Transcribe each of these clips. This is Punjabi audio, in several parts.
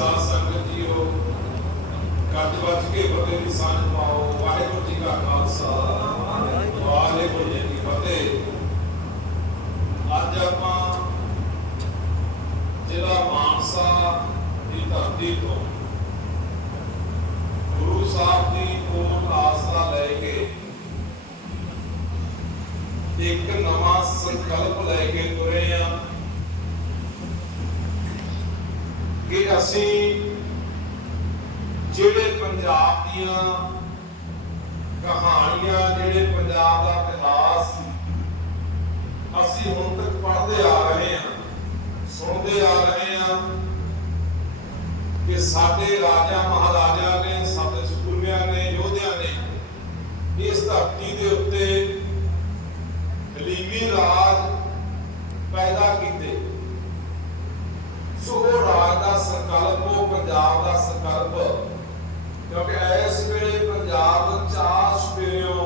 ਸਾਧ ਸੰਗਤ ਜੀਓ ਗੱਜ ਵੱਜ ਕੇ ਫਤਿਹ ਦੀ ਸਾਂਝ ਪਾਓ। ਵਾਹਿਗੁਰੂ ਜੀ ਕਾ ਖਾਲਸਾ। ਵਾਹਿਗੁਰੂ ਜੀ ਕੀ ਫਤਿਹ। ਅੱਜ ਆਪਾਂ ਜ਼ਿਲ੍ਹਾ ਮਾਨਸਾ ਦੀ ਧਰਤੀ ਤੋਂ ਗੁਰੂ ਸਾਹਿਬ ਦੀ ਕੋਲ ਆਸਰਾ ਲੈ ਕੇ ਇੱਕ ਨਵਾਂ ਸੰਕਲਪ ਲੈ ਕੇ ਤੁਰੇ ਆ। ਕਿ ਅਸੀਂ ਜਿਹੜੇ ਪੰਜਾਬ ਦੀਆਂ ਕਹਾਣੀਆਂ, ਜਿਹੜੇ ਪੰਜਾਬ ਦਾ ਇਤਿਹਾਸ ਅਸੀਂ ਹੁਣ ਤੱਕ ਪੜ੍ਹਦੇ ਆ ਰਹੇ ਹਾਂ, ਸੁਣਦੇ ਆ ਰਹੇ ਹਾਂ ਕਿ ਸਾਡੇ ਰਾਜਾ ਮਹਾਰਾਜਾ ਨੇ, ਸਾਡੇ ਸੂਰਮਿਆਂ ਨੇ, ਯੋਧਿਆਂ ਨੇ ਇਸ ਧਰਤੀ ਦੇ ਉੱਤੇ ਹਲੀਮੀ ਰਾਜ ਪੈਦਾ ਕੀਤੇ। ਸੋ ਰਾਜ ਦਾ ਸੰਕਲਪ ਉਹ ਪੰਜਾਬ ਦਾ ਸੰਕਲਪ। ਕਿਉਂਕਿ ਇਸ ਵੇਲੇ ਪੰਜਾਬ ਚਾਰ ਸਪੇਰਿਓਂ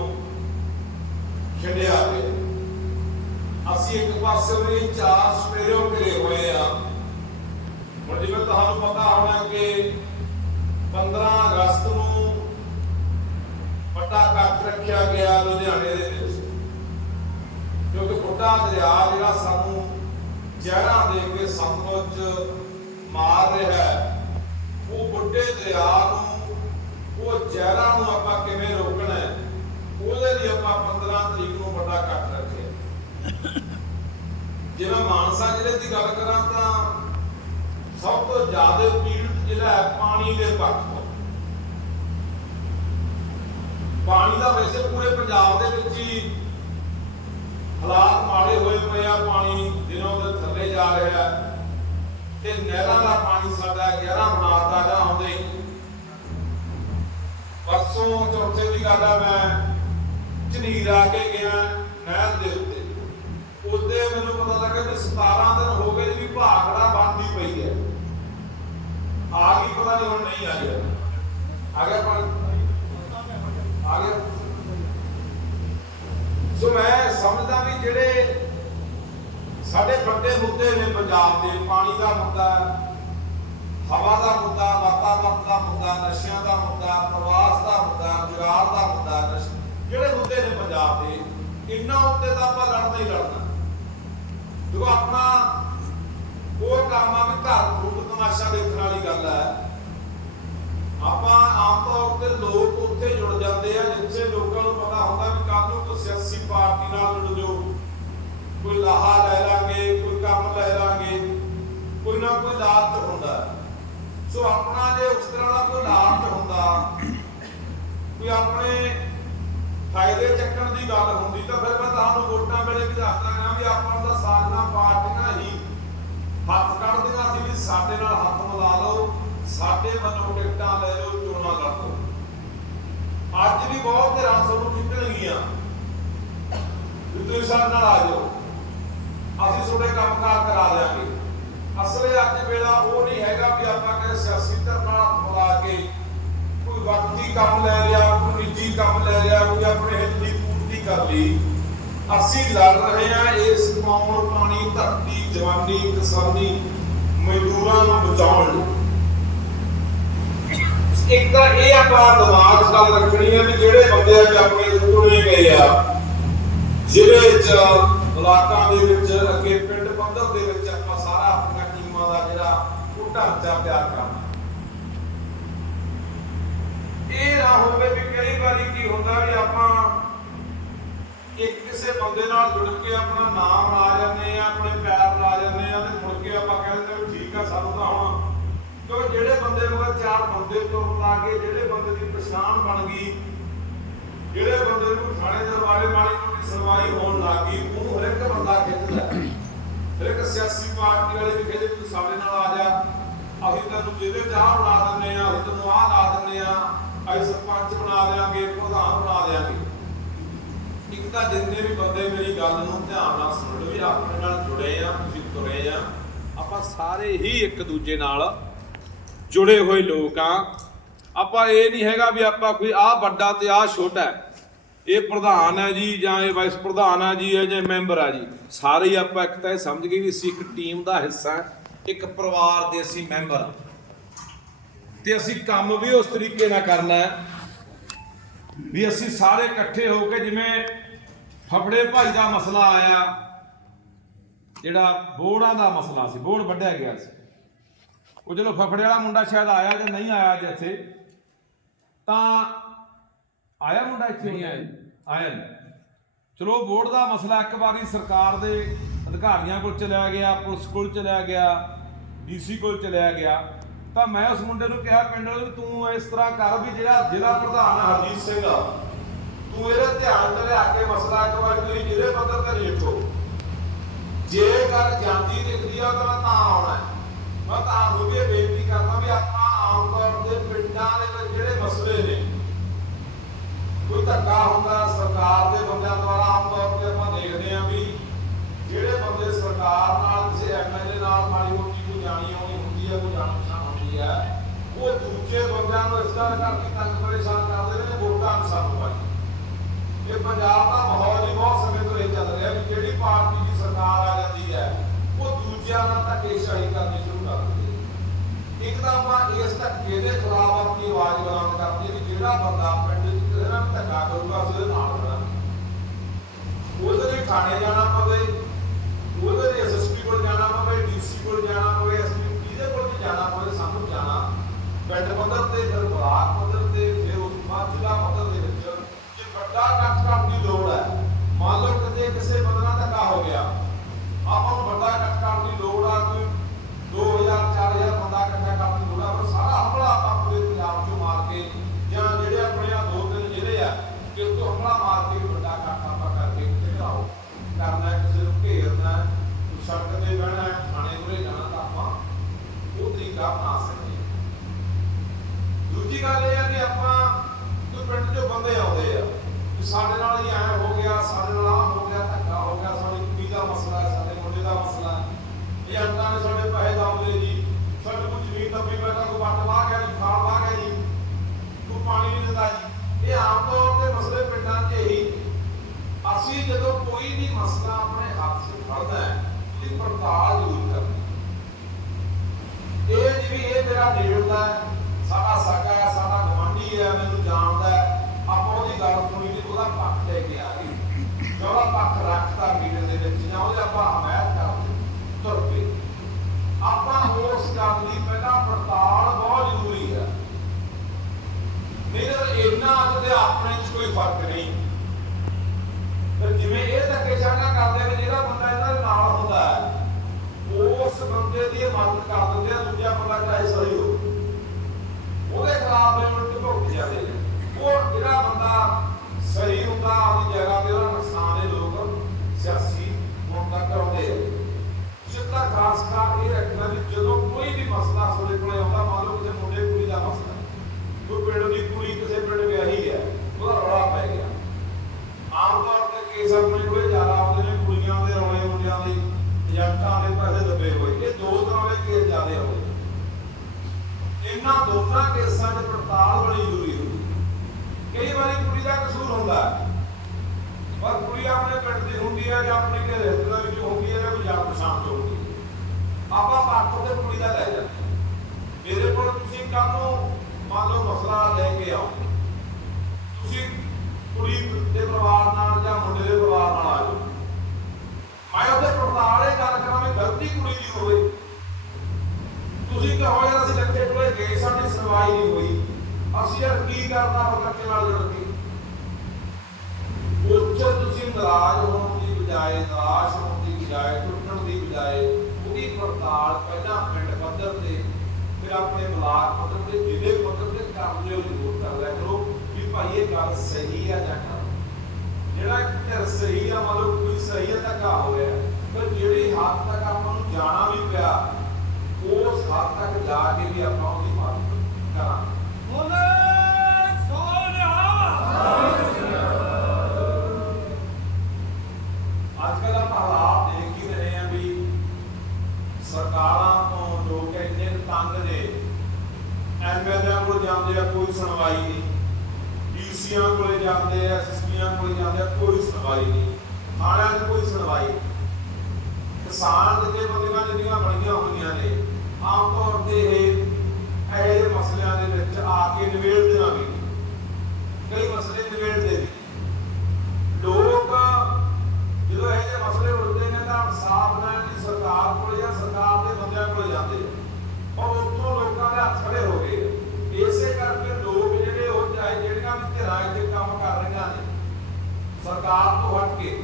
ਖਿੰਡਿਆ ਪਿਆ। ਅਸੀਂ ਇੱਕ ਪਾਸੇ ਉਹਨੇ ਚਾਰ ਸਪੇਰਿਓਂ ਘਿਰੇ ਹੋਏ ਆ। ਹੁਣ ਜਿਵੇਂ ਤੁਹਾਨੂੰ ਪਤਾ ਹੋਣਾ ਕਿ 15 ਅਗਸਤ ਨੂੰ ਵੱਡਾ ਕੱਟ ਰੱਖਿਆ ਗਿਆ ਲੁਧਿਆਣੇ ਦੇ ਵਿੱਚ। ਕਿਉਂਕਿ ਬੁੱਢਾ ਦਰਿਆ ਜਿਹੜਾ ਸਾਨੂੰ ਜ਼ਹਿਰਾਂ ਦੇ ਕੇ ਸਤਲੁਜ ਮਾਰ ਰਿਹਾ ਹੈ। ਉਹ ਬੁੱਢੇ ਦਰਿਆ ਨੂੰ, ਉਹ ਜ਼ਹਿਰਾਂ ਨੂੰ ਆਪਾਂ ਕਿਵੇਂ ਰੋਕਣਾ ਹੈ? ਉਹਦੇ ਲਈ ਆਪਾਂ 15 ਤਰੀਕ ਨੂੰ ਵੱਡਾ ਕੱਟ ਰੱਖਿਆ। ਜੇ ਮੈਂ ਮਾਨਸਾ ਜ਼ਿਲ੍ਹੇ ਦੀ ਗੱਲ ਕਰਾਂ ਤਾਂ ਸਭ ਤੋਂ ਜ਼ਿਆਦਾ ਪੀੜਤ ਜ਼ਿਲ੍ਹਾ ਹੈ ਪਾਣੀ ਦੇ ਪੱਖ ਤੋਂ। ਪਾਣੀ ਦਾ ਵੈਸੇ ਪੂਰੇ ਪੰਜਾਬ ਦੇ ਵਿੱਚ ਹੀ ਜਾ ਰਿਹਾ ਤੇ ਨਹਿਰਾਂ ਦਾ ਪਾਣੀ ਸਾਡਾ 11 ਬਣਾਤਾ ਨਾ ਆਉਂਦੇ ਪਰਸੋਂ ਚੌਥੇ ਦੀ ਗੱਲ ਆ, ਮੈਂ ਝਨੀਰ ਆ ਕੇ ਗਿਆ ਨਹਿਰ ਦੇ ਉੱਤੇ। ਉੱਤੇ ਮੈਨੂੰ ਪਤਾ ਲੱਗਾ ਕਿ 17 ਦਿਨ ਹੋ ਗਏ ਜੀ ਭਾਖੜਾ ਬੰਦੀ ਪਈ ਹੈ। ਆ ਗਈ, ਪਤਾ ਨਹੀਂ ਹੁਣ ਨਹੀਂ ਆ ਗਿਆ। ਆ ਗਿਆ ਪਰ ਆ ਗਿਆ। ਸੋ ਮੈਂ ਸਮਝਦਾ ਵੀ ਜਿਹੜੇ ਸਾਡੇ ਵੱਡੇ ਮੁੱਦੇ ਨੇ ਪੰਜਾਬ ਦੇ, ਪਾਣੀ ਦਾ ਮੁੱਦਾ, ਹਵਾ ਦਾ ਮੁੱਦਾ ਵਾਤਾਵਰਣ ਦਾ ਮੁੱਦਾ, ਨਸ਼ਿਆਂ ਦਾ ਮੁੱਦਾ, ਪ੍ਰਵਾਸ ਦਾ ਮੁੱਦਾ ਰੁਜ਼ਗਾਰ ਦਾ ਮੁੱਦਾ ਜਿਹੜੇ ਮੁੱਦੇ ਨੇ ਪੰਜਾਬ ਦੇ ਇੰਨਾ ਉੱਤੇ ਤਾਂ ਆਪਾਂ ਲੜਨਾ ਹੀ ਲੜਨਾ। ਦੇਖੋ, ਆਪਣਾ ਉਹ ਕੰਮ ਆ ਵੀ ਘਰ ਰੂਪ ਤਮਾਸ਼ਾ ਦੇਖਣ ਵਾਲੀ ਗੱਲ ਹੈ। ਆਪਾਂ ਆਮ ਤੌਰ ਤੇ ਲੋਕ ਉੱਥੇ ਜੁੜ ਜਾਂਦੇ ਆ, ਜਿੱਥੇ ਲੋਕਾਂ ਨੂੰ ਪਤਾ ਹੁੰਦਾ ਵੀ ਕੱਲ ਕੋਈ ਸਿਆਸੀ ਪਾਰਟੀ ਨਾਲ ਜੁੜ ਜਾਓ। ਕੋਈ ਲਾਹਾ ਲੈ ਲਾਂਗੇ, ਕੋਈ ਕੰਮ ਲੈ ਲਾਂਗੇ, ਕੋਈ ਨਾ ਕੋਈ ਲਾਲਚ ਹੁੰਦਾ। ਸੋ ਆਪਣਾ ਜੇ ਉਸ ਤਰ੍ਹਾਂ ਦਾ ਕੋਈ ਲਾਲਚ ਹੁੰਦਾ, ਕੋਈ ਆਪਣੇ ਫਾਇਦੇ ਚੱਕਣ ਦੀ ਗੱਲ ਹੁੰਦੀ, ਤਾਂ ਫਿਰ ਮੈਂ ਤੁਹਾਨੂੰ ਵੋਟਾਂ ਵੇਲੇ ਵੀ ਦੱਸਦਾ ਰਿਹਾ ਵੀ ਆਪਾਂ ਦਾ ਸਾਧਨਾ ਪਾਰਟੀਆਂ ਹੀ ਹੱਥ ਕੱਢਦੀਆਂ ਸੀ ਵੀ ਸਾਡੇ ਨਾਲ ਹੱਥ ਮਿਲਾ ਲਓ, ਸਾਡੇ ਵੱਲੋਂ ਟਿਕਟਾਂ ਲੈ ਲਓ, ਚੋਣਾਂ ਲੜ ਲਓ। ਅੱਜ ਵੀ ਬਹੁਤ ਧਿਰਾਂ ਤੁਹਾਨੂੰ ਖਿੱਚਣਗੀਆਂ। ਵੀ ਤੁਸੀਂ ਸਾਡੇ ਨਾਲ ਆ ਜਾਓ। ਅਸੀਂ ਤੁਹਾਡੇ ਕੰਮਕਾਰ ਕਰਾ ਦਿਆਂਗੇ। ਅਸਲੇ ਅੱਜ ਵੇਲਾ ਉਹ ਨਹੀਂ ਹੈਗਾ ਵੀ ਆਪਾਂ ਕਿਸੇ ਸਿਆਸੀ ਧਿਰ ਨਾਲ ਹੱਥ ਕੇ ਕੋਈ ਵਕਤੀ ਕੰਮ ਲੈ ਲਿਆ, ਕੋਈ ਨਿੱਜੀ ਕੰਮ ਲੈ ਲਿਆ, ਕੋਈ ਆਪਣੇ ਹਿੱਤ ਦੀ ਪੂਰਤੀ ਕਰ ਲਈ। ਅਸੀਂ ਲੜ ਰਹੇ ਹਾਂ ਇਸ ਕੌਮ, ਪਾਣੀ, ਧਰਤੀ, ਜਵਾਨੀ, ਕਿਸਾਨੀ ਮਜ਼ਦੂਰਾਂ ਨੂੰ ਬਚਾਉਣ ਇੱਕ ਤਾਂ ਇਹ ਆਪਾਂ ਦਿਮਾਗ 'ਚ ਰੱਖਣੀ ਹੈ ਵੀ ਜਿਹੜੇ ਬੰਦੇ ਅੱਜ ਆਪਣੇ ਚੁਣੇ ਗਏ ਆ, ਜ਼ਿਲ੍ਹੇ 'ਚ ਬਲਾਕਾਂ ਦੇ ਵਿੱਚ ਅੱਗੇ ਪਿੰਡ ਪੱਧਰ ਦੇ ਵਿੱਚ ਆਪਾਂ ਸਾਰਾ ਆਪਣੀਆਂ ਟੀਮਾਂ ਦਾ ਜਿਹੜਾ ਉਹ ਢਾਂਚਾ ਤਿਆਰ ਕਰਨਾ। ਇਹ ਨਾ ਹੋਵੇ ਵੀ ਕਈ ਵਾਰੀ ਕੀ ਹੁੰਦਾ ਵੀ ਆਪਾਂ ਇੱਕ ਕਿਸੇ ਬੰਦੇ ਨਾਲ ਜੁੜ ਕੇ ਆਪਣਾ ਨਾਮ ਲਾ ਜਾਂਦੇ ਆ ਆਪਣੇ ਪੈਰ ਲਾ ਜਾਂਦੇ ਆ ਤੇ ਮੁੜ ਕੇ ਆਪਾਂ ਕਹਿੰਦੇ ਵੀ ਠੀਕ ਆ, ਸਾਨੂੰ ਤਾਂ ਹੁਣ ਕਿਉਂਕਿ ਜਿਹੜੇ ਬੰਦੇ ਮਗਰ ਚਾਰ ਬੰਦੇ ਤੁਰਨ ਲੱਗੇ ਜਿਹੜੇ ਬੰਦੇ ਦੀ ਪਛਾਣ ਬਣ ਗਈ, ਜਿਹੜੇ ਬੰਦੇ ਨੂੰ ਥਾਣੇ ਦਰਬਾਰੇ ਮਾੜੀ ਸੁਣਵਾਈ ਹੋਣ ਲੱਗੀ ਉਹਨੂੰ ਹਰ ਇੱਕ ਬੰਦਾ ਖਿੱਚਦਾ ਹਰ ਇੱਕ ਸਿਆਸੀ ਪਾਰਟੀ ਵਾਲੇ ਵੀ ਕਹਿੰਦੇ ਤੂੰ ਸਾਡੇ ਨਾਲ ਆ ਜਾ। ਅਸੀਂ ਤੈਨੂੰ ਜਿਹਦੇ ਚਾਹ ਬਣਾ ਦਿੰਦੇ ਆ ਅਸੀਂ ਤੈਨੂੰ ਆਹ ਲਾ ਦਿੰਦੇ ਆ ਅਸੀਂ ਸਰਪੰਚ ਬਣਾ ਦਿਆਂਗੇ, ਪ੍ਰਧਾਨ ਬਣਾ ਦਿਆਂਗੇ। ਇੱਕ ਤਾਂ ਜਿੰਨੇ ਵੀ ਬੰਦੇ ਮੇਰੀ ਗੱਲ ਨੂੰ ਧਿਆਨ ਨਾਲ ਸੁਣ ਵੀ ਆਪਣੇ ਨਾਲ ਜੁੜੇ ਆ, ਤੁਸੀਂ ਤੁਰੇ ਆ, ਆਪਾਂ ਸਾਰੇ ਹੀ ਇੱਕ ਦੂਜੇ ਨਾਲ ਜੁੜੇ ਹੋਏ ਲੋਕ ਆ। ਆਪਾਂ ਇਹ ਨਹੀਂ ਹੈਗਾ ਵੀ ਆਪਾਂ ਕੋਈ ਆਹ ਵੱਡਾ ਤੇ ਆਹ ਛੋਟਾ ਹੈ। ਇਹ ਪ੍ਰਧਾਨ ਹੈ ਜੀ ਜਾਂ ਇਹ ਵਾਈਸ ਪ੍ਰਧਾਨ ਹੈ ਜੀ ਇਹ ਜਾਂ ਮੈਂਬਰ ਆ ਜੀ, ਸਾਰੇ ਹੀ ਆਪਾਂ ਇੱਕ ਤਾਂ ਇਹ ਸਮਝ ਗਏ ਵੀ ਅਸੀਂ ਇੱਕ ਟੀਮ ਦਾ ਹਿੱਸਾ ਇੱਕ ਪਰਿਵਾਰ ਦੇ ਅਸੀਂ ਮੈਂਬਰ ਹਾਂ ਤੇ ਅਸੀਂ ਕੰਮ ਵੀ ਉਸ ਤਰੀਕੇ ਨਾਲ ਕਰਨਾ ਹੈ ਵੀ ਅਸੀਂ ਸਾਰੇ ਇਕੱਠੇ ਹੋ ਕੇ ਜਿਵੇਂ ਫਫੜੇ ਭਾਈ ਦਾ ਮਸਲਾ ਆਇਆ, ਜਿਹੜਾ ਬੋੜਾਂ ਦਾ ਮਸਲਾ ਸੀ, ਬੋੜ ਵੱਢਿਆ ਗਿਆ ਸੀ। ਉਹ ਜਦੋਂ ਫਫੜੇ ਵਾਲਾ ਮੁੰਡਾ ਸ਼ਾਇਦ ਆਇਆ ਜਾਂ ਨਹੀਂ ਆਇਆ ਅੱਜ ਇੱਥੇ, ਤਾਂ ਆਇਆ ਮੁੰਡਾ ਇੱਥੇ ਨਹੀਂ ਆਇਆ। ਆਇਆ ਨਹੀਂ ਚਲੋ ਬੋਰਡ ਦਾ ਮਸਲਾ ਇੱਕ ਵਾਰੀ ਸਰਕਾਰ ਦੇ ਅਧਿਕਾਰੀਆਂ ਕੋਲ ਚਲਿਆ ਗਿਆ ਪੁਲਿਸ ਕੋਲ ਚਲਿਆ ਗਿਆ ਡੀਸੀ ਕੋਲ ਚਲਿਆ ਗਿਆ ਤਾਂ ਮੈਂ ਉਸ ਮੁੰਡੇ ਨੂੰ ਕਿਹਾ ਪਿੰਡ ਵਾਲੇ ਤੂੰ ਇਸ ਤਰ੍ਹਾਂ ਕਰ ਵੀ ਜਿਹੜਾ ਜ਼ਿਲ੍ਹਾ ਪ੍ਰਧਾਨ ਹਰਜੀਤ ਸਿੰਘ ਤੂੰ ਇਹਦੇ ਧਿਆਨ ਤੇ ਲਿਆ ਕੇ ਮਸਲਾ ਇੱਕ ਵਾਰੀ ਤੁਸੀਂ ਜ਼ਿਲ੍ਹੇ ਪੱਧਰ ਤੇ ਲਿਖੋ ਜੇ ਗੱਲ ਜਾਂਦੀ ਦਿਖਦੀ ਆ ਤਾਂ ਮੈਂ ਤਾਂ ਆਉਣਾ। ਮੈਂ ਤੁਹਾਨੂੰ ਵੀ ਇਹ ਬੇਨਤੀ ਕਰਦਾ ਵੀ ਆਪਾਂ ਆਮ ਤੌਰ ਤੇ ਪਿੰਡਾਂ ਦੇ ਵਿੱਚ ਜਿਹੜੇ ਮਸਲੇ ਨੇ ਕੋਈ ਧੱਕਾ ਹੁੰਦਾ ਸਰਕਾਰ ਦੇ ਬੰਦਿਆਂ ਦੁਆਰਾ ਆਮ ਤੌਰ ਤੇ ਆਪਾਂ ਦੇਖਦੇ ਹਾਂ ਵੀ ਜਿਹੜੇ ਬੰਦੇ ਸਰਕਾਰ ਨਾਲ, ਕਿਸੇ ਐਮਐਲਏ ਨਾਲ ਮਾੜੀ ਮੋਟੀ ਕੋਈ ਜਾਣੀ ਆਉਣੀ ਹੁੰਦੀ ਹੈ, ਕੋਈ ਜਾਣ ਪਛਾਣ ਹੁੰਦੀ ਹੈ, ਉਹ ਦੂਜੇ ਬੰਦਿਆਂ ਨੂੰ ਇਸ ਤਰ੍ਹਾਂ ਕਰਕੇ ਤੰਗ ਪਰੇਸ਼ਾਨ ਕਰਦੇ ਨੇ, ਵੋਟਾਂ ਨੂੰ ਪਾਈ। ਇਹ ਪੰਜਾਬ ਦਾ ਮਾਹੌਲ ਹੀ ਬਹੁਤ ਸਮੇਂ ਤੋਂ ਇਹ ਚੱਲ ਰਿਹਾ ਵੀ ਜਿਹੜੀ ਪਾਰਟੀ ਦੀ ਸਰਕਾਰ ਆ ਜਾਂਦੀ ਹੈ, ਉਹ ਦੂਜਿਆਂ ਨਾਲ ਧੱਕੇਸ਼ਾਹੀ ਕਰਨੀ ਸ਼ੁਰੂ ਕਰ ਦਿੰਦੀ ਹੈ। ਇੱਕ ਤਾਂ ਆਪਾਂ ਇਸ ਧੱਕੇ ਦੇ ਖਿਲਾਫ ਆਪਣੀ ਆਵਾਜ਼ ਬੁਲੰਦ ਕਰਦੀ ਹੈ ਕਿ ਜਿਹੜਾ ਬੰਦਾ ਪਿੰਡ ਨਾਲ ਧੱਕਾ ਕਰੂਗਾ ਅਸੀਂ ਉਹਦੇ ਨਾਲ ਖੜਾ। ਉਹਦੇ ਲਈ ਥਾਣੇ ਜਾਣਾ ਪਵੇ ਸੁਣਵਾਈ ਨਹੀਂ। ਡੀਸੀਆਂ ਕੋਲੇ ਜਾਂਦੇ ਆ, ਐਸਐਸਪੀਆਂ ਕੋਲੇ ਜਾਂਦੇ ਆ, ਕੋਈ ਸੁਣਵਾਈ ਨਹੀਂ। ਥਾਣਿਆਂ 'ਚ ਕੋਈ ਸੁਣਵਾਈ ਕਿਸਾਨ ਦੇ ਬੰਦੀਆਂ ਜਿਹੜੀਆਂ ਬਣੀਆਂ ਹੋਈਆਂ ਨੇ, ਆਮ ਤੌਰ ਤੇ ਇਹ ਇਹੋ ਮਸਲਿਆਂ ਦੇ ਵਿੱਚ ਆ ਕੇ ਨਿਬੇੜ ਦੇਵਾਂਗੇ ਕਈ ਮਸਲੇ ਨਿਬੇੜਦੇ ਵੀ ਲੋਕ ਜਦੋਂ ਇਹ ਜਿਹੇ ਮਸਲੇ ਉੱਠਦੇ ਨੇ ਤਾਂ ਇਨਸਾਫ ਲੈਣ ਲਈ ਸਰਕਾਰ ਕੋਲ ਜਾਂ ਸਰਕਾਰ ਦੇ ਬੰਦਿਆਂ ਕੋਲ ਜਾਂਦੇ ਆ ਔਰ ਉੱਥੋਂ ਲੋਕਾਂ ਦੇ ਹੱਥ ਖੜੇ ਹੋ ਗਏ ਆ। ਇਸੇ ਕਰਕੇ ਲੋਕ ਜਿਹੜੇ ਉਹ ਚਾਹੇ ਜਿਹੜੀਆਂ ਵੀ ਧਿਰਾਂ ਇੱਥੇ ਕੰਮ ਕਰ ਰਹੀਆਂ ਨੇ ਸਰਕਾਰ ਤੋਂ ਹਟ ਕੇ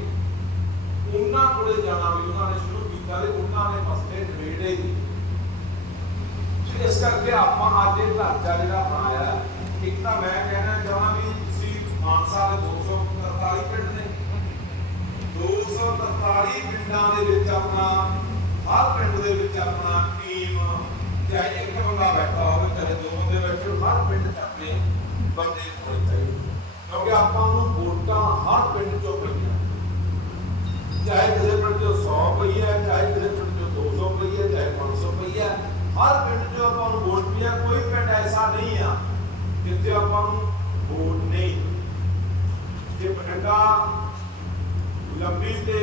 ਉਹਨਾਂ ਕੋਲੇ ਜਾਣਾ ਵੀ ਉਹਨਾਂ ਨੇ ਸ਼ੁਰੂ ਕੀਤਾ ਤੇ ਉਹਨਾਂ ਨੇ ਮਸਲੇ ਨਿਬੇੜੇ ਹੀ ਤੇ ਇਸ ਕਰਕੇ ਆਪਾਂ ਅੱਜ ਇਹ ਢਾਂਚਾ ਜਿਹੜਾ ਬਣਾਇਆ ਇੱਕ ਤਾਂ ਮੈਂ ਕਹਿਣਾ ਚਾਹਾਂ ਵੀ ਤੁਸੀਂ ਮਾਨਸਾ ਦੇ 243 ਪਿੰਡ ਨੇ। 243 ਪਿੰਡਾਂ ਦੇ ਵਿੱਚ ਆਪਣਾ, ਹਰ ਪਿੰਡ ਦੇ ਵਿੱਚ ਆਪਣਾ ਟੀਮ ਚਾਹੇ ਇੱਕ ਬੰਦਾ ਬੈਠਾ ਹੋਵੇ, ਚਾਹੇ ਦੋ ਬੰਦੇ ਬੈਠੇ ਹੋਣ, ਹਰ ਪਿੰਡ 'ਚ ਆਪਣੇ ਬੰਦੇ ਹੋਣੇ ਚਾਹੀਦੇ ਕਿਉਂਕਿ ਆਪਾਂ ਨੂੰ ਵੋਟਾਂ ਹਰ ਪਿੰਡ ਚਾਹੇ ਕਿਸੇ ਪਿੰਡ 'ਚੋਂ 100 ਪਈ ਹੈ, ਚਾਹੇ ਕਿਸੇ ਪਿੰਡ 'ਚੋਂ 200 ਪਈ ਹੈ, ਚਾਹੇ 500 ਪਈ ਹੈ, ਹਰ ਪਿੰਡ 'ਚੋਂ ਆਪਾਂ ਨੂੰ ਵੋਟ ਪਈ ਕੋਈ ਪਿੰਡ ਐਸਾ ਨਹੀਂ ਆ ਜਿੱਥੇ ਆਪਾਂ ਨੂੰ ਵੋਟ ਨਹੀਂ। ਜੇ ਬਠਿੰਡਾ ਲੰਬੀ ਤੇ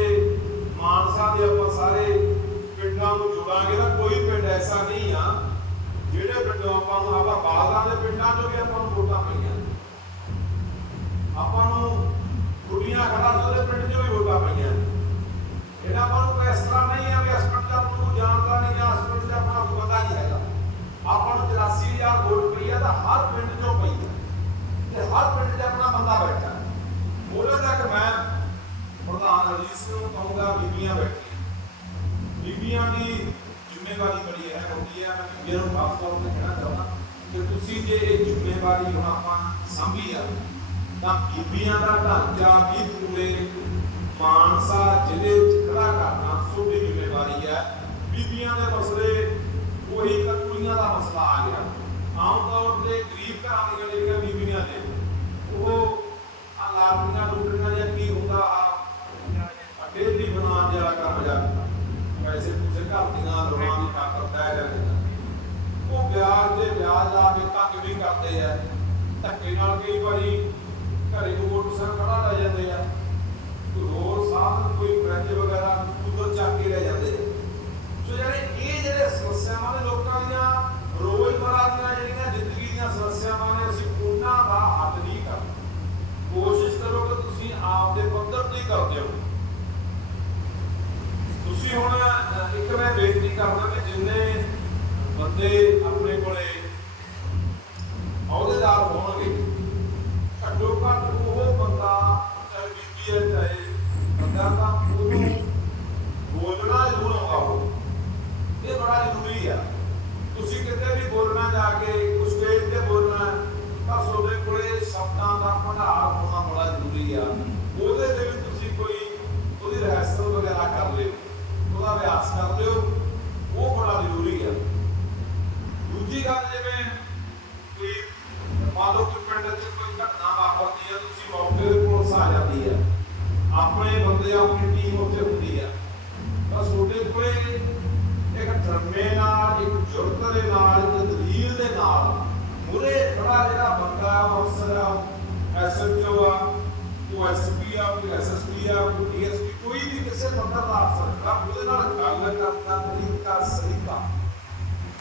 ਮਾਨਸਾ ਦੇ ਆਪਾਂ ਸਾਰੇ ਪਿੰਡਾਂ ਨੂੰ ਜੋੜਾਂਗੇ ਤਾਂ ਕੋਈ ਪਿੰਡ ਐਸਾ ਨਹੀਂ ਆ, ਜਿਹੜੇ ਪਿੰਡੋਂ ਆਪਾਂ ਨੂੰ ਆਪਾਂ ਬਾਲਦਾਂ ਦੇ ਪਿੰਡਾਂ 'ਚੋਂ ਵੀ ਆਪਾਂ ਨੂੰ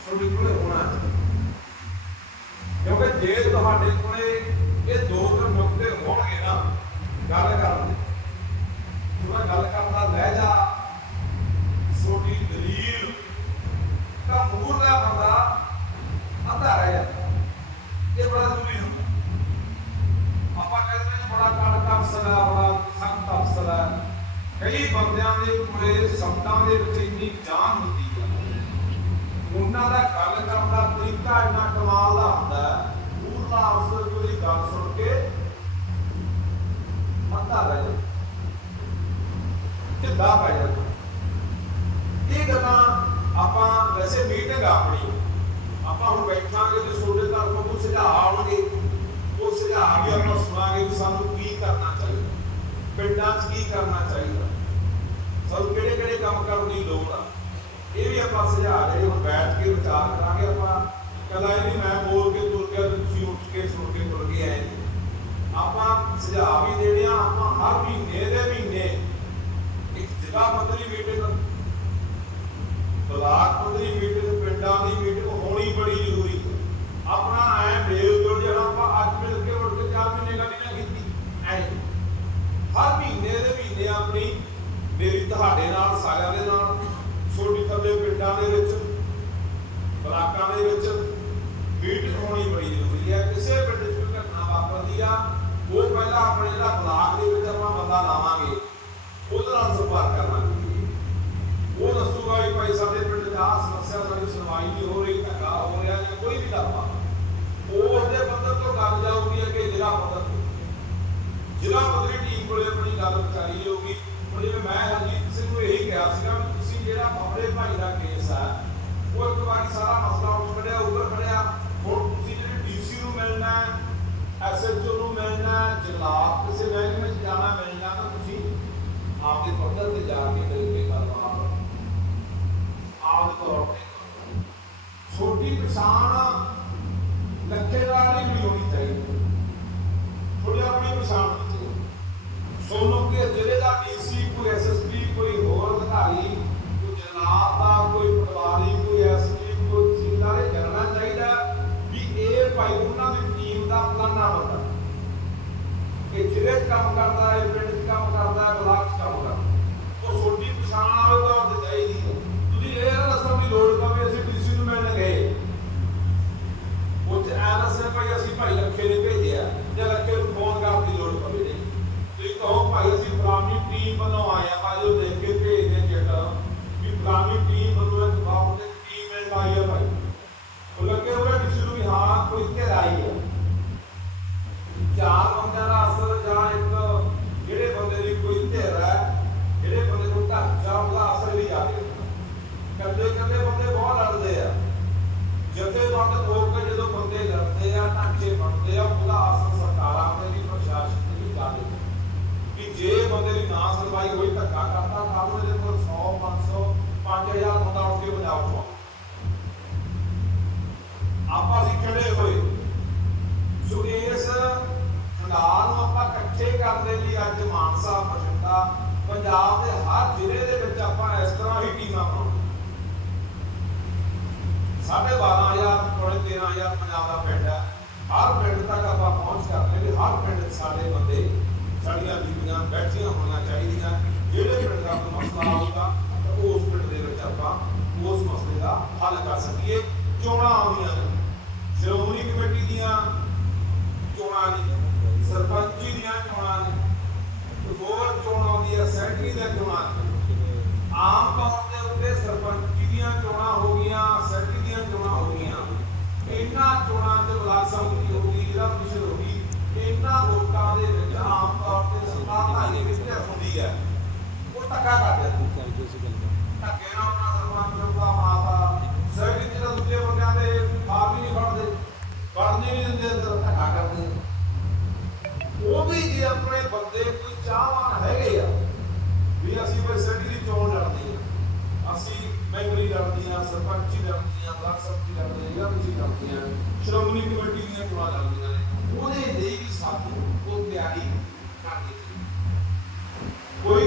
ਤੁਹਾਡੇ ਕੋਲੇ ਹੋਣਾ ਕਿਉਂਕਿ ਜੇ ਤੁਹਾਡੇ ਕੋਲੇ ਇਹ ਦੋ ਤਿੰਨ ਨੁਕਤੇ ਹੋਣਗੇ ਨਾ, ਗੱਲ ਕਰਨ। ਦੇ ਗੱਲ ਕਰਨ ਦਾ ਲਹਿਜਾ ਛੋਟੀ ਦਲੀਲ ਤਾਂ ਮੂਰ ਦਾ ਬੰਦਾ ਅੱਧਾ ਰਹਿ ਜਾਂਦਾ। ਇਹ ਬੜਾ ਜ਼ਰੂਰੀ ਹੁੰਦਾ। ਆਪਾਂ ਕਹਿੰਦੇ ਨੇ ਬੜਾ ਕੜਕ ਅਫਸਰ ਆ ਬੜਾ ਸਖਤ ਅਫਸਰ ਆ ਕਈ ਬੰਦਿਆਂ ਦੇ ਕੋਲੇ ਸ਼ਬਦਾਂ ਦੇ ਵਿੱਚ ਉਹਨਾਂ ਦਾ ਗੱਲ ਕਰਨ ਦਾ ਤਰੀਕਾ ਇੰਨਾ ਕਮਾਲ ਦਾ ਹੁੰਦਾ ਹੈ ਪੂਰਾ ਅਫਸਰ ਕੋਈ ਗੱਲ ਸੁਣ ਕੇ ਅੱਧਾ ਰਹਿ ਜਾਂਦਾ। ਢਿੱਲਾ ਪੈ ਜਾਂਦਾ। ਇਹ ਗੱਲਾਂ ਆਪਾਂ ਵੈਸੇ ਮੀਟਿੰਗ ਆਪਣੀ। ਆਪਾਂ ਹੁਣ ਬੈਠਾਂਗੇ ਤੇ ਤੁਹਾਡੇ ਤਰਫੋਂ ਕੋਈ ਸੁਝਾਅ ਆਉਣਗੇ, ਉਹ ਸੁਝਾਅ ਵੀ ਆਪਾਂ ਸੁਣਾਂਗੇ ਕਿ ਸਾਨੂੰ ਕੀ ਕਰਨਾ ਚਾਹੀਦਾ। ਪਿੰਡਾਂ 'ਚ ਕੀ ਕਰਨਾ ਚਾਹੀਦਾ। ਸਾਨੂੰ ਕਿਹੜੇ ਕਿਹੜੇ ਕੰਮ ਕਰਨ ਦੀ ਲੋੜ ਆ? ਇਹ ਵੀ ਆਪਾਂ ਸੁਝਾਅ ਰਹੇ ਵਿਚਾਰ ਕਰਾਂਗੇ ਆਪਾਂ। ਕੱਲਾ ਇਹ ਵੀ ਮੈਂ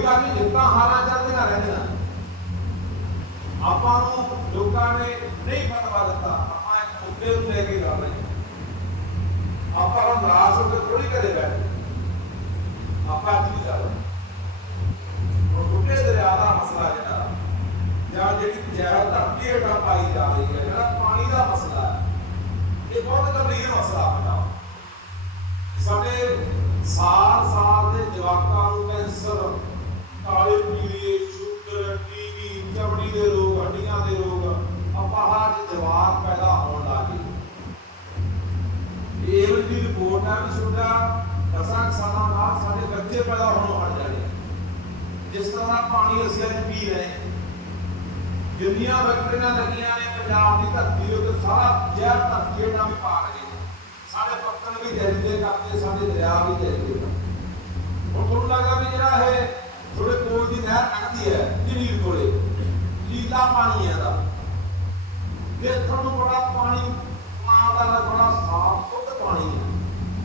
ਕੋਈ ਗੱਲ ਨਹੀਂ ਹਾਰਾਂ ਚੱਲਦੀਆਂ ਰਹਿੰਦੀਆਂ। ਆਪਾਂ ਨੂੰ ਲੋਕਾਂ ਨੇ ਨਹੀਂ ਪਤਾ ਦਿੱਤਾ। ਆਪਾਂ ਇੱਕ ਮੁੱਦੇ ਨੂੰ ਲੈ ਕੇ ਰਹੇ ਆਪਾਂ ਨੂੰ ਨਾਰਾਜ਼ ਹੋ ਕੇ ਥੋੜੀ ਘਰੇ ਬੈਠੇ ਆਪਾਂ ਅੱਜ ਵੀ ਚੱਲ ਉਹ ਟੁੱਟੇ ਦਰਿਆ ਦਾ ਮਸਲਾ ਜਿਹੜਾ, ਜਾਂ ਜਿਹੜੀ ਜ਼ਹਿਰ ਧਰਤੀ ਹੇਠਾਂ ਪਾਈ ਜਾ ਰਹੀ ਹੈ, ਜਿਹੜਾ ਪਾਣੀ ਦਾ ਮਸਲਾ ਹੈ, ਇਹ ਬਹੁਤ ਗੰਭੀਰ ਮਸਲਾ ਹੈ ਸਾਡੇ ਸਾਲ ਸਾਲ ਦੇ ਜਵਾਕਾਂ ਨੂੰ ਕੈਂਸਰ ਕਾਲੇ ਪੀਲੀਏ ਸ਼ੂਗਰ, ਟੀਵੀ, ਚਮੜੀ ਦੇ ਰੋਗ, ਹੱਡੀਆਂ ਦੇ ਰੋਗ ਅਪਾਹਜ ਜਵਾਕ ਪੈਦਾ ਹੋਣ ਲੱਗੇ ਇਹ ਦੀ ਰਿਪੋਰਟ ਹੈ ਵੀ ਤੁਹਾਡਾ ਦਸਾਂ ਕੁ ਸਾਲਾਂ ਬਾਅਦ ਸਾਡੇ ਬੱਚੇ ਪੈਦਾ ਹੋਣੋਂ ਹਟ ਜਾਣੇ ਜਿਸ ਤਰ੍ਹਾਂ ਦਾ ਪਾਣੀ ਅਸੀਂ ਅੱਜ ਪੀ ਰਹੇ ਹਾਂ। ਜਿੰਨੀਆਂ ਫੈਕਟਰੀਆਂ ਲੱਗੀਆਂ ਨੇ ਪੰਜਾਬ ਦੀ ਧਰਤੀ ਉੱਤੇ, ਸਾਰਾ ਜ਼ਹਿਰ ਧਰਤੀ ਹੇਠਾਂ ਵੀ ਪਾ ਰਹੇ ਨੇ। ਸਾਡੇ ਪੱਤਨ ਵੀ ਜ਼ਹਿਰੀਲੇ ਕਰਦੇ, ਸਾਡੇ ਦਰਿਆ ਵੀ ਜ਼ਹਿਰੀਲੇ ਕਰਦੇ। ਹੁਣ ਤੁਹਾਨੂੰ ਲੱਗਦਾ ਵੀ ਜਿਹੜਾ ਇਹ ਥੋੜੇ ਕੋਲ ਦੀ ਨਹਿਰ ਲੰਘਦੀ ਹੈ ਜਨੀਰ ਕੋਲੇ। ਲੀਲਾ ਪਾਣੀ ਹੈ ਦਾ ਦੇਖਣ ਨੂੰ ਬੜਾ ਪਾਣੀ ਮਾਂ ਦਾ ਬੜਾ ਸਾਫ਼, ਸੁੱਧ ਪਾਣੀ ਹੈ।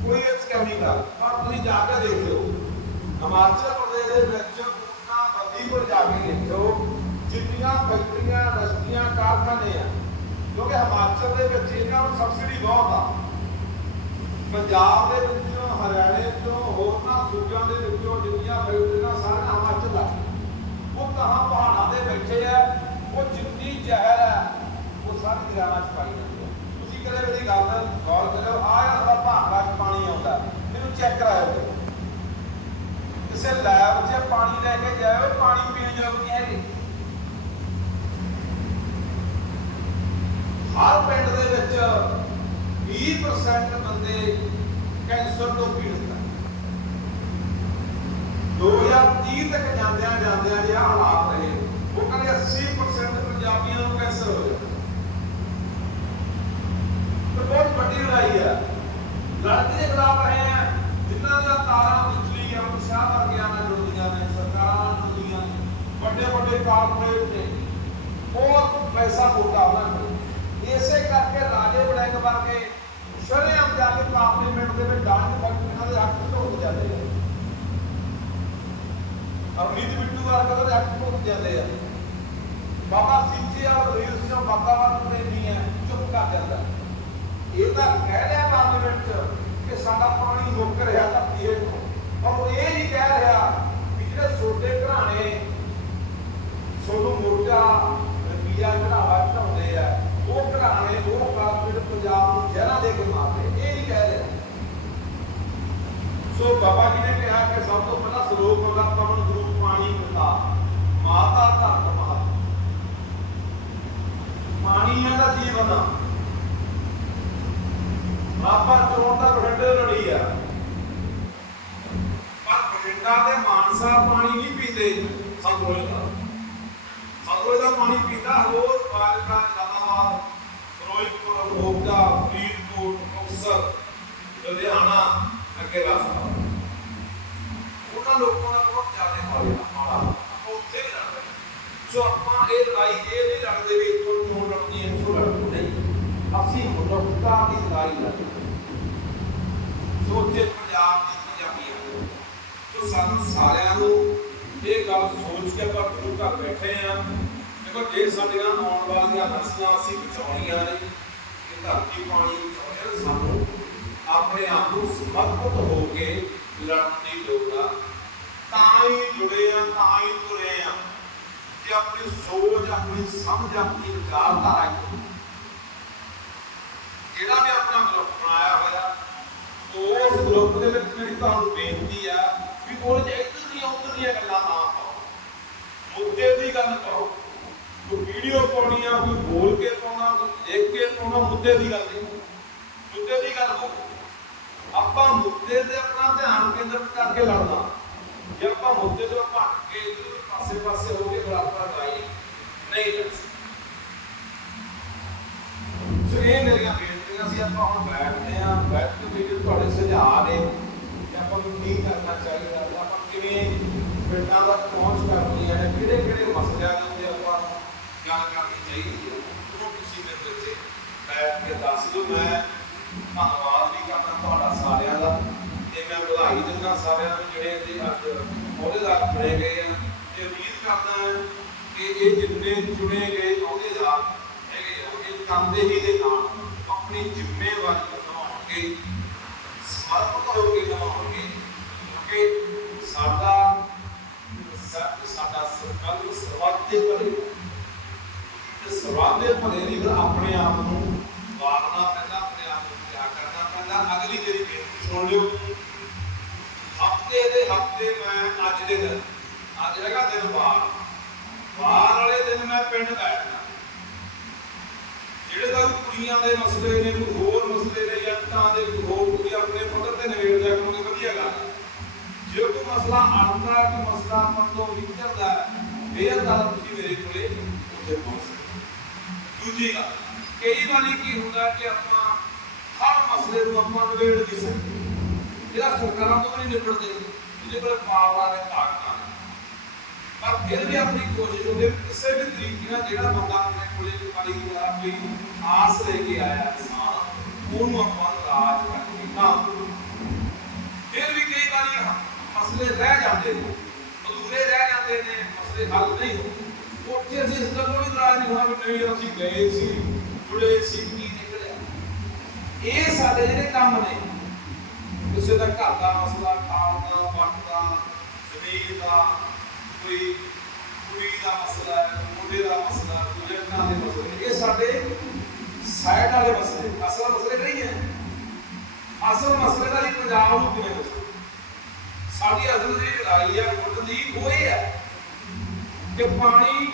ਕੋਈ ਇਸ ਕੈਮੀਕਲ ਪਰ ਤੁਸੀਂ ਜਾ ਕੇ ਦੇਖਿਓ ਹਿਮਾਚਲ ਪ੍ਰਦੇਸ਼ ਦੇ ਵਿੱਚ ਪੂਨਾ ਨਦੀ ਜਾ ਕੇ ਦੇਖਿਓ, ਜਿੰਨੀਆਂ ਫੈਕਟਰੀਆਂ ਇੰਡਸਟਰੀਆਂ ਕਾਰਖਾਨੇ ਆ। ਕਿਉਂਕਿ ਹਿਮਾਚਲ ਦੇ ਵਿੱਚ ਇਹਨਾਂ ਨੂੰ ਸਬਸਿਡੀ ਬਹੁਤ ਆ। ਪੰਜਾਬ ਦੇ ਵਿੱਚੋਂ ਹਰਿਆਣੇ ਤੋਂ ਹੋਰਨਾਂ ਸੂਬਿਆਂ ਦੇ ਵਿੱਚੋਂ ਜਿੰਨੀਆਂ ਫੈਕਟਰੀਆਂ ਸਾਰੀਆਂ ਹਿਮਾਚਲ ਆ। ਉਹ ਕਹਾਂ ਪਹਾੜਾਂ ਦੇ ਬੈਠੇ ਆ, ਉਹ ਜਿੰਨੀ ਜ਼ਹਿਰ ਹੈ ਉਹ ਸਾਰੀ ਦਰਿਆਵਾਂ 'ਚ ਪਾਈ ਜਾਂਦੀ ਹੈ ਤੁਸੀਂ ਕਦੇ ਮੇਰੀ ਗੱਲ ਗੌਰ ਕਰਿਓ ਆਹ ਜਿਹੜਾ ਪਹਾੜਾਂ 'ਚ ਪਾਣੀ ਆਉਂਦਾ ਇਹਨੂੰ ਚੈੱਕ ਕਰਾਇਓ। ਕਿਸੇ ਲੈਬ 'ਚ ਪਾਣੀ ਲੈ ਕੇ ਜਾਇਓ ਪਾਣੀ ਪੀਣ ਯੋਗ ਨਹੀਂ ਹੈਗੇ। ਹਰ ਪਿੰਡ ਦੇ ਵਿੱਚ 20% ਬੰਦੇ ਕੈਂਸਰ ਤੋਂ ਪੀੜਤ ਹਨ 2030 ਤੱਕ ਜਾਂਦਿਆਂ ਜਾਂਦਿਆਂ ਜੇ ਹਾਲਾਤ ਰਹੇ, ਉਹ ਕਹਿੰਦੇ 80% ਪੰਜਾਬੀਆਂ ਨੂੰ ਕੈਂਸਰ ਹੋ ਜਾਣਾ ਤੇ ਬਹੁਤ ਵੱਡੀ ਲੜਾਈ ਹੈ। ਲੜਦੇ ਦੇ ਖਿਲਾਫ ਰਹੇ ਆ, ਜਿਨ੍ਹਾਂ ਦੀਆਂ ਤਾਰਾਂ ਬਿਜਲੀ ਅਮਿਤ ਸ਼ਾਹ ਵਰਗਿਆਂ ਨਾਲ ਜੁੜਦੀਆਂ ਨੇ, ਸਰਕਾਰਾਂ ਨਾਲ ਜੁੜਦੀਆਂ ਨੇ ਵੱਡੇ ਵੱਡੇ ਕਾਰਪੋਰੇਟ ਨੇ। ਉਹ ਪੈਸਾ ਮੋਟਾ ਉਹਨਾਂ ਕੋਲ ਇਸੇ ਕਰਕੇ ਰਾਜੇ ਵੜਿੰਗ ਵਰਗੇ ਸ਼ਰੇਆਮ ਜਾ ਕੇ ਪਾਰਲੀਮੈਂਟ ਦੇ ਵਿੱਚ ਡਾਂਟ ਫੈਕਟਰੀਆਂ ਦੇ ਹੱਕ ਢੋਲ ਜਾਂਦੇ ਆ। ਅਮਰੀਤ ਬਿੱਟੂ ਵਰਗੇ ਦੇ ਹੱਕ ਢੋਲ ਜਾਂਦੇ ਆ। ਬਾਬਾ ਸਿੰਚੀ ਆ ਵੀਰ ਸਿੰਘ ਵਾਤਾਵਰਨ ਪ੍ਰੇਮੀ ਹੈ ਚੁੱਪ ਕਰ ਜਾਂਦਾ। ਇਹ ਤਾਂ ਕਹਿ ਰਿਹਾ ਪਾਰਲੀਮੈਂਟ 'ਚ ਕਿ ਸਾਡਾ ਪਾਣੀ ਰੁਕ ਰਿਹਾ ਤਾਂ ਪੀਏ ਪਰ ਉਹ ਇਹ ਨਹੀਂ ਕਹਿ ਰਿਹਾ ਵੀ ਜਿਹੜੇ ਛੋਟੇ ਘਰਾਣੇ, ਸੋਨੂੰ ਮੋਰਚਾ ਰੁਪਈਆ ਚੜਾਵਾ ਚੜਾਉਂਦੇ ਆ, ਉਹ ਘਰਾਣੇ ਉਹ ਕਾਰਪੋਰੇਟ ਪੰਜਾਬ ਨੂੰ ਜ਼ਹਿਰਾਂ ਦੇ ਕੇ ਮਾਰਦੇ ਸੋ ਬਾਬਾ ਜੀ ਨੇ ਕਿਹਾ ਕਿ ਸਭ ਤੋਂ ਪਹਿਲਾਂ ਸਰੋਵਰ ਮੰਗਾ ਪਵਨ ਗਰੂਪ ਪਾਣੀ ਪਿਤਾ ਮਾਤਾ ਧਰਤ ਮਹਾ ਪਾਣੀ ਹੈ ਦਾ ਜੀਵਨ ਆ। ਆਪਾਂ ਚੋਣ ਦਾ ਬਠਿੰਡੇ ਲੜੀ ਆ। ਪਰ ਬਠਿੰਡਾ ਤੇ ਮਾਨਸਾ ਪਾਣੀ ਨਹੀਂ ਪੀਂਦੇ ਸੰਗੋਲੇ ਦਾ। ਸੰਗੋਲੇ ਦਾ ਪਾਣੀ ਪੀਂਦਾ ਹੋਰ ਬਾਲਕਾ ਜਲਾਲਾਬਾਦ ਫਿਰੋਜ਼ਪੁਰ, ਮੋਗਾ, ਫਰੀਦਕੋਟ ਮੁਕਤਸਰ ਲੁਧਿਆਣਾ ਅੱਗੇ ਉਹਨਾਂ ਲੋਕਾਂ ਦਾ ਬਹੁਤ ਜ਼ਿਆਦਾ ਮਾੜਾ ਆਪਾਂ ਉੱਥੇ ਨਹੀਂ ਲੜਦੇ ਸੋ ਆਪਾਂ ਇਹ ਲੜਾਈ ਇਹ ਨਹੀਂ ਲੜਦੇ ਵੀ ਇੱਥੋਂ ਨੂੰ ਲੜਨੀ ਹੈ, ਇੱਥੋਂ ਲੜਨੀ ਨਹੀਂ। ਅਸੀਂ ਮਨੁੱਖਤਾ ਦੀ ਲੜਾਈ ਲੜਦੇ ਸੋ ਉੱਥੇ ਪੰਜਾਬ ਦੀ ਪੰਜਾਬੀ ਆ। ਸੋ ਸਾਨੂੰ ਸਾਰਿਆਂ ਨੂੰ ਇਹ ਗੱਲ ਸੋਚ ਕੇ ਆਪਾਂ ਗੁਰੂ ਘਰ ਬੈਠੇ ਆ ਦੇਖੋ, ਜੇ ਸਾਡੀਆਂ ਆਉਣ ਵਾਲੀਆਂ ਨਸਲਾਂ ਅਸੀਂ ਬਚਾਉਣੀਆਂ ਨੇ ਇਹ ਧਰਤੀ ਪਾਣੀ ਬਚਾਉਣੇ ਸਾਨੂੰ ਆਪਣੇ ਆਪ ਨੂੰ ਸਮਰਪਿਤ ਹੋ ਕੇ ਲੜਨ ਦੀ ਲੋੜ ਆ। ਤਾਂ ਹੀ ਜੁੜੇ ਆ, ਤਾਂ ਹੀ ਤੁਰੇ ਆ। ਜੇ ਆਪਣੀ ਸੋਚ, ਆਪਣੀ ਸਮਝ, ਆਪਣੀ ਵਿਚਾਰਧਾਰਾ ਜਿਹੜਾ ਵੀ ਆਪਣਾ ਗਰੁੱਪ ਬਣਾਇਆ ਹੋਇਆ, ਉਸ ਗਰੁੱਪ ਦੇ ਵਿੱਚ ਮੇਰੀ ਤੁਹਾਨੂੰ ਬੇਨਤੀ ਆ ਵੀ ਉਹ ਜੇ ਇੱਧਰ ਦੀਆਂ, ਉੱਧਰ ਦੀਆਂ ਗੱਲਾਂ ਨਾ ਪਾਓ। ਮੁੱਦੇ ਦੀ ਗੱਲ ਕਰੋ। ਕੋਈ ਵੀਡੀਓ ਪਾਉਣੀ ਆ, ਕੋਈ ਬੋਲ ਕੇ ਪਾਉਣਾ, ਕੋਈ ਲਿਖ ਕੇ ਪਾਉਣਾ, ਮੁੱਦੇ ਦੀ ਗੱਲ ਨਹੀਂ। ਮੁੱਦੇ ਦੀ ਗੱਲ ਕਰੋ ਆਪਾਂ ਮੁੱਦੇ ਤੇ ਆਪਣਾ ਧਿਆਨ ਕੇਂਦਰਿਤ ਕਰਕੇ ਲੜਨਾ। ਜੇ ਆਪਾਂ ਮੁੱਦੇ ਤੋਂ ਭੱਜ ਕੇ ਇਧਰ ਪਾਸੇ ਪਾਸੇ ਹੋ ਕੇ ਬਰਾਬਰ ਲੜਾਈ ਨਹੀਂ ਲੜ ਸੋ ਇਹ ਮੇਰੀਆਂ ਬੇਨਤੀਆਂ ਸੀ, ਆਪਾਂ ਹੁਣ ਬੈਠਦੇ ਆਂ ਬੈਠ ਕੇ ਵੀ ਤੁਹਾਡੇ ਸੁਝਾਅ ਨੇ, ਕਿ ਆਪਾਂ ਨੂੰ ਕੀ ਕਰਨਾ ਚਾਹੀਦਾ ਤੇ ਆਪਾਂ ਕਿਵੇਂ ਪਿੰਡਾਂ ਤੱਕ ਪਹੁੰਚ ਕਰਨੀ ਹੈ ਕਿਹੜੇ ਕਿਹੜੇ ਮਸਲਿਆਂ ਦੇ ਉੱਤੇ ਆਪਾਂ ਗੱਲ ਕਰਨੀ ਚਾਹੀਦੀ ਹੈ, ਉਹ ਤੁਸੀਂ ਮੇਰੇ ਉੱਤੇ ਬੈਠ ਕੇ ਦੱਸ ਦਿਓ। ਮੈਂ ਧੰਨਵਾਦ ਵੀ ਕਰਦਾ ਤੁਹਾਡਾ ਸਾਰਿਆਂ ਦਾ ਤੇ ਮੈਂ ਵਧਾਈ ਦਿੰਦਾ ਸਾਰਿਆਂ ਨੂੰ ਜਿਹੜੇ ਤੇ ਅੱਜ ਅਹੁਦੇਦਾਰ ਚੁਣੇ ਗਏ ਆ। ਤੇ ਉਮੀਦ ਕਰਦਾ ਕਿ ਇਹ ਜਿੰਨੇ ਚੁਣੇ ਗਏ ਅਹੁਦੇਦਾਰ ਹੈਗੇ ਆ ਇਹ ਤਨਦੇਹੀ ਦੇ ਨਾਲ ਆਪਣੀ ਜ਼ਿੰਮੇਵਾਰੀ ਨਿਭਾਉਣਗੇ, ਸਮਰਪਿਤ ਹੋ ਕੇ ਨਿਭਾਉਣਗੇ। ਕਿਉਂਕਿ ਸਾਡਾ ਸਾ- ਸਾਡਾ ਸਰਕਲ ਸਰਬੱਤ ਦੇ ਭਲੇ ਤੇ ਸਰਬੱਤ ਦੇ ਭਲੇ ਲਈ ਆਪਣੇ ਆਪ ਨੂੰ ਵਾਰਨਾ ਪੈਂਦਾ ਆਪਣੇ ਆਪ ਨੂੰ ਤਿਆਗ ਕਰਨਾ ਅਗਲੀ ਜਿਹੜੀ ਬੇਨਤੀ ਸੁਣ ਲਿਓ। ਹਫ਼ਤੇ ਦੇ ਹਫ਼ਤੇ ਮੈਂ ਅੱਜ ਦੇ ਦਿਨ, ਅੱਜ ਹੈਗਾ ਦਿਨ ਵਾਰ। ਵਾਰ ਵਾਲੇ ਦਿਨ ਮੈਂ ਪਿੰਡ ਬੈਠਣਾ ਜਿਹੜੇ ਤਾਂ ਕੁੜੀਆਂ ਦੇ ਮਸਲੇ ਨੇ, ਕੋਈ ਹੋਰ ਮਸਲੇ ਨੇ ਜੱਟਾਂ ਦੇ ਕੋਈ ਹੋਰ ਕੋਈ ਆਪਣੇ ਪੱਧਰ ਤੇ ਨਿਬੇੜ ਦਿਆ ਵਧੀਆ ਗੱਲ ਜੇ ਕੋਈ ਮਸਲਾ ਅੜਦਾ ਹੈ, ਕੋਈ ਮਸਲਾ ਆਪਾਂ ਤੋਂ ਵਿਚਰਦਾ ਹੈ ਫੇਰ ਤਾਂ ਤੁਸੀਂ ਮੇਰੇ ਕੋਲੇ ਉੱਥੇ ਪਹੁੰਚ ਸਕਦੇ ਦੂਜੀ ਗੱਲ, ਕਈ ਵਾਰੀ ਕੀ ਹੁੰਦਾ ਕਿ ਆਪਾਂ ਮਸਲੇ ਨੂੰ ਆਪਾਂ ਨਿਬੇੜ ਨਹੀਂ ਸਕਦੇ ਜਿਹੜਾ ਸਰਕਾਰਾਂ ਤੋਂ ਵੀ ਨਹੀਂ ਨਿਬੜਦੇ, ਜਿਹਦੇ ਕੋਲ ਪਾਵਰ ਹੈ ਤਾਕਤਾਂ ਨੇ। ਪਰ ਫਿਰ ਵੀ ਆਪਣੀ ਕੋਸ਼ਿਸ਼ ਹੁੰਦੀ ਹੈ ਕਿ ਕਿਸੇ ਵੀ ਤਰੀਕੇ ਨਾਲ ਜਿਹੜਾ ਬੰਦਾ ਆਪਣੇ ਕੋਲੇ ਵਾਲੀ ਦਾ ਕੋਈ ਆਸ ਲੈ ਕੇ ਆਇਆ ਇਨਸਾਨ, ਉਹਨੂੰ ਆਪਾਂ ਰਾਜ ਕਰਕੇ ਨਾ ਫਿਰ ਵੀ ਕਈ ਵਾਰੀ ਮਸਲੇ ਰਹਿ ਜਾਂਦੇ ਨੇ, ਅਧੂਰੇ ਰਹਿ ਜਾਂਦੇ ਨੇ ਮਸਲੇ ਹੱਲ ਨਹੀਂ ਹੁੰਦੇ। ਉੱਥੇ ਅਸੀਂ ਇਸ ਗੱਲੋਂ ਵੀ ਨਾਰਾਜ਼ ਨਹੀਂ ਹੋਣਾ ਵੀ ਨਹੀਂ, ਅਸੀਂ ਗਏ ਸੀ, ਜੁੜੇ ਸੀ, ਕੀ ਨਿਕਲਿਆ ਇਹ ਸਾਡੇ ਜਿਹੜੇ ਕੰਮ ਨੇ, ਕਿਸੇ ਦਾ ਘਰ ਦਾ ਮਸਲਾ, ਖਾਣ ਦਾ ਵਕਤ ਦਾ, ਜ਼ਮੀਨ ਦਾ, ਕੋਈ ਕੁੜੀ ਦਾ ਮਸਲਾ ਹੈ, ਮੁੰਡੇ ਦਾ ਮਸਲਾ ਕੋਈ ਦੇ ਮਸਲੇ ਇਹ ਸਾਡੇ ਸਾਈਡ ਵਾਲੇ ਮਸਲੇ, ਅਸਲ ਮਸਲੇ ਨਹੀਂ ਹੈ। ਅਸਲ ਮਸਲੇ ਦਾ ਹੀ ਪੰਜਾਬ ਨੂੰ ਕਿਵੇਂ ਬਚਾਉਣਾ ਸਾਡੀ ਅਸਲ ਜਿਹੜੀ ਲੜਾਈ ਹੈ ਮੁੱਢ ਦੀ ਉਹ ਇਹ ਹੈ ਕਿ ਪਾਣੀ,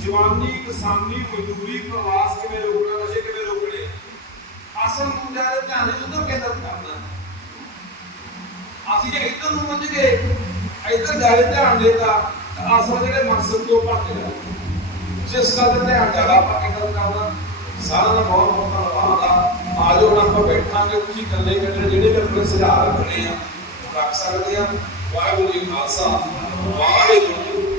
ਜਵਾਨੀ, ਕਿਸਾਨੀ, ਮਜ਼ਦੂਰੀ, ਪ੍ਰਵਾਸ ਕਿਵੇਂ ਰੋਕਣਾ, ਨਸ਼ੇ ਅਸਲ ਮੁੱਦਿਆਂ ਦੇ ਧਿਆਨ ਨੂੰ ਉਧਰ ਅਸੀਂ ਜੇ ਇੱਧਰ ਨੂੰ ਮੰਝ ਗਏ, ਇੱਧਰ ਜ਼ਿਆਦਾ ਧਿਆਨ ਦੇਤਾ, ਤਾਂ ਅਸਲ ਜਿਹੜੇ ਮਕਸਦ ਤੋਂ ਭੱਜ ਗਿਆ ਜਿਸ ਗੱਲ ਤੇ ਧਿਆਨ ਜ਼ਿਆਦਾ ਆਪਾਂ ਕੇਂਦਰਿਤ ਕਰਨਾ। ਸਾਰਾ ਦਾ ਬਹੁਤ ਬਹੁਤ ਧੰਨਵਾਦ ਆ। ਆਜੋ ਹੁਣ ਆਪਾਂ ਬੈਠਾਂਗੇ ਤੁਸੀਂ ਇਕੱਲੇ ਇਕੱਲੇ ਜਿਹੜੇ ਵੀ ਆਪਣੇ ਸੁਝਾਅ ਰੱਖਣੇ ਆ ਰੱਖ ਸਕਦੇ ਆ। ਵਾਹਿਗੁਰੂ ਜੀ ਖਾਲਸਾ। ਵਾਹਿਗੁਰੂ